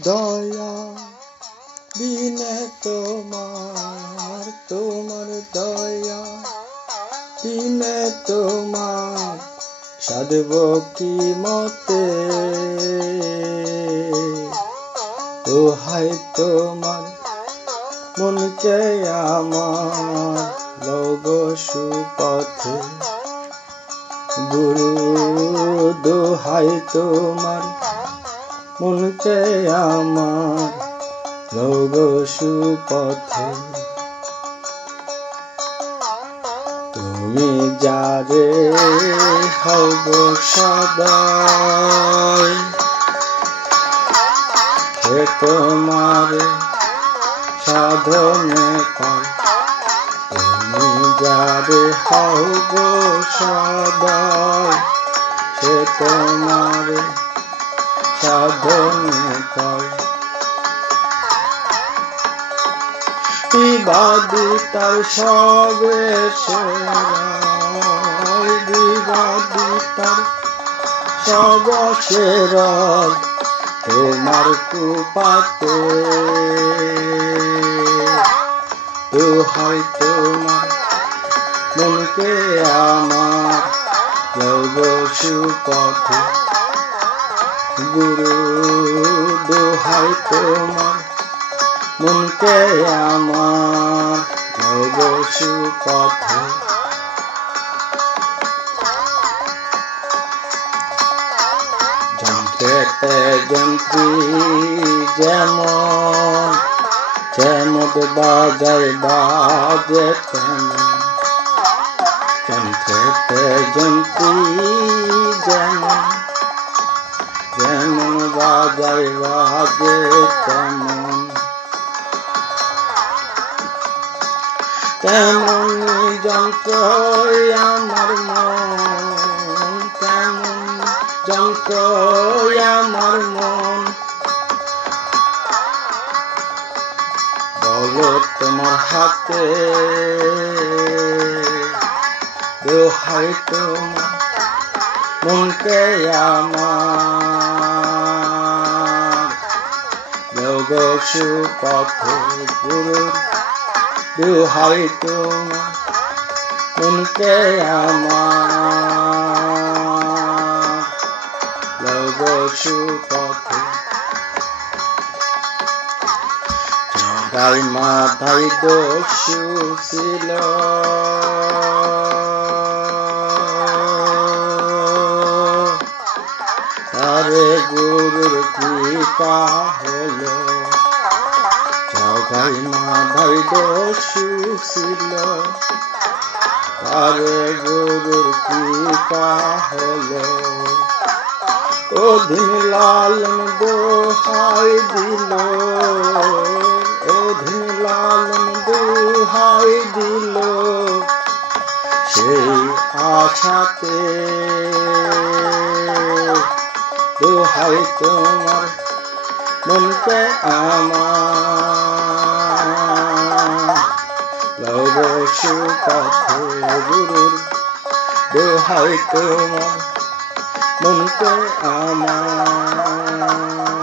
দয়া বিনে তোমার দয়া বিনে তোমার সাধব কি মতে দোহাই তোমার মনকে আমার লগ সুপথে গুরু দোহাই তোমার মনকে আমার লগ সুপথে তুমি যারে হব সদাই সে তোমার সাধনে পাই তুমি যারে হব সদাই সে তোমার সাধনে পাই বিবাদিতার সবে বিবাদিতার সব সেরাই তোমার কৃপাতে দোহাই তোমার মনকে আমার লগ সুপথে গুরু দোহাই তোমার মনকে আমার লগ সুপথে যন্ত্রেতে যন্ত্রী যেমন যেমন বাজায় বাজে তেমন যন্ত্রেতে যন্ত্রী যেমন যেমন বাজায় বাজে তেমন তেমন যন্ত্র আমার মন তেমন যন্ত্র আমার মন বলো তোমার হাতে দোহাই তোমার মনকে আমার লগ সুপথে গুরুর দোহাই তোমার মনকে আমার লগ সুপথে জগাই মাথায় দস্যু ছিল তারে গুরুর কৃপা হলো জগাই মাথায় দস্যু ছিল তারে গুরুর কৃপা হলো অধীন লালন দোহাই দিল অধীন লালন দোহাই দিল সেই আশাতে দোহাই তোমার মনকে আমার লগ সুপথে গুরুর দোহাই তোমার মনকে আমার